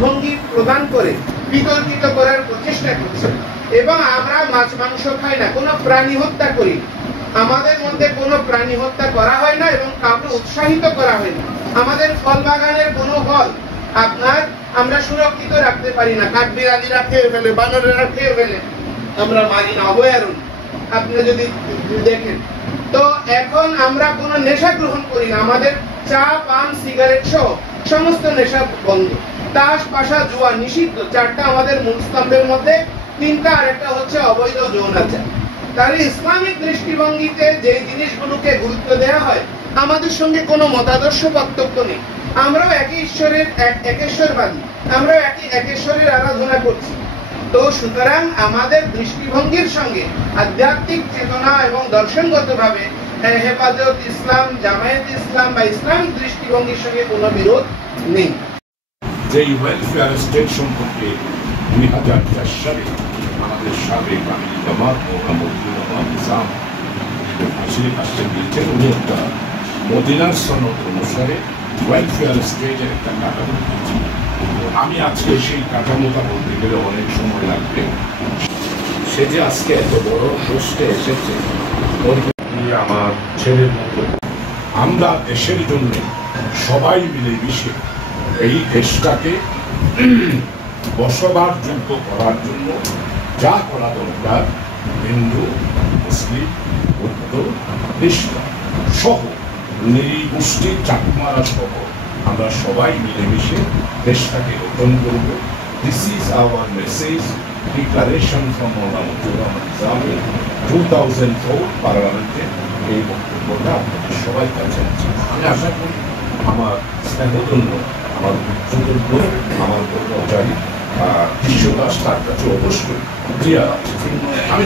দৃষ্টিভঙ্গি প্রদান করে বিতর্কিত করার প্রচেষ্টা করছে। এবং আমরা মাছ মাংস খাই না, কোনো প্রাণী হত্যা করি, আমাদের মধ্যে কোনো প্রাণী হত্যা করা হয় না এবং কাউকে উৎসাহিত করা হয় না। আমাদের ফল বাগানের কোনো ফল আমরা সুরক্ষিত রাখতে পারি না, কাঠবিড়ালিরা খেয়ে ফেলে, বানরেরা খেয়ে ফেলে, আমরা মারি না, অভয়ারণ্য আপনি যদি দেখেন। তো এখন আমরা কোনো নেশা গ্রহণ করি না, আমাদের চা পান সিগারেট সহ সমস্ত নেশা বন্ধ। তাস পাশা জুয়া নিষিদ্ধ, চারটা আমাদের মূল স্তম্ভের মধ্যে, তিনটা আরেকটা হচ্ছে অবৈধ যৌনাচার। তাহলে ইসলামিক দৃষ্টিভঙ্গিতে যে জিনিসগুলোকে গুরুত্ব দেওয়া হয়, আমাদের সঙ্গে কোনো মতাদর্শ পার্থক্য নেই। আমরাও একই ঈশ্বরের একেশ্বরবাদী, আমরাও একই একেশ্বরের আরাধনা করছি। তো সুতরাং আমাদের দৃষ্টিভঙ্গির সঙ্গে আধ্যাত্মিক চেতনা এবং দর্শনগতভাবে হেফাজত ইসলাম, জামায়াত ইসলাম বা ইসলামিক দৃষ্টিভঙ্গির সঙ্গে কোনো বিরোধ নেই। যে ওয়েলফেয়ার স্টেট সম্পর্কে 2004 সালে আমাদের সাবেক আমির জামাত নিজাম আসলে কাছে দিয়েছেন, উনি একটা মদিনার সনদ অনুসারে ওয়েলফেয়ার স্টেটের একটা কাঠামো দিয়েছেন। আমি আজকে সেই কাঠামোটা বলতে গেলে অনেক সময় লাগবে। সে যে আজকে এত বড় পোস্টে এসেছে, আমার ছেলের মতো আমরা দেশের জন্য সবাই মিলে মিশে এই দেশটাকে বসবাস যোগ্য করার জন্য যা করা দরকার, হিন্দু, মুসলিম, বৌদ্ধ, খ্রিস্টান সহ নৃগোষ্ঠী চাকমারা সহ আমরা সবাই মিলেমিশে দেশটাকে গঠন করব। This is our message, declaration from Nizami 2004 পার্লামেন্টে। এই বক্তব্যটা আপনাদের সবাই কাছে আছে। আমি আশা করি আমার স্নেহধন্য, আমার যোগ্য, আমার কর্মচারী কৃষ্ণদাস তার কাছে অবশ্যই আমি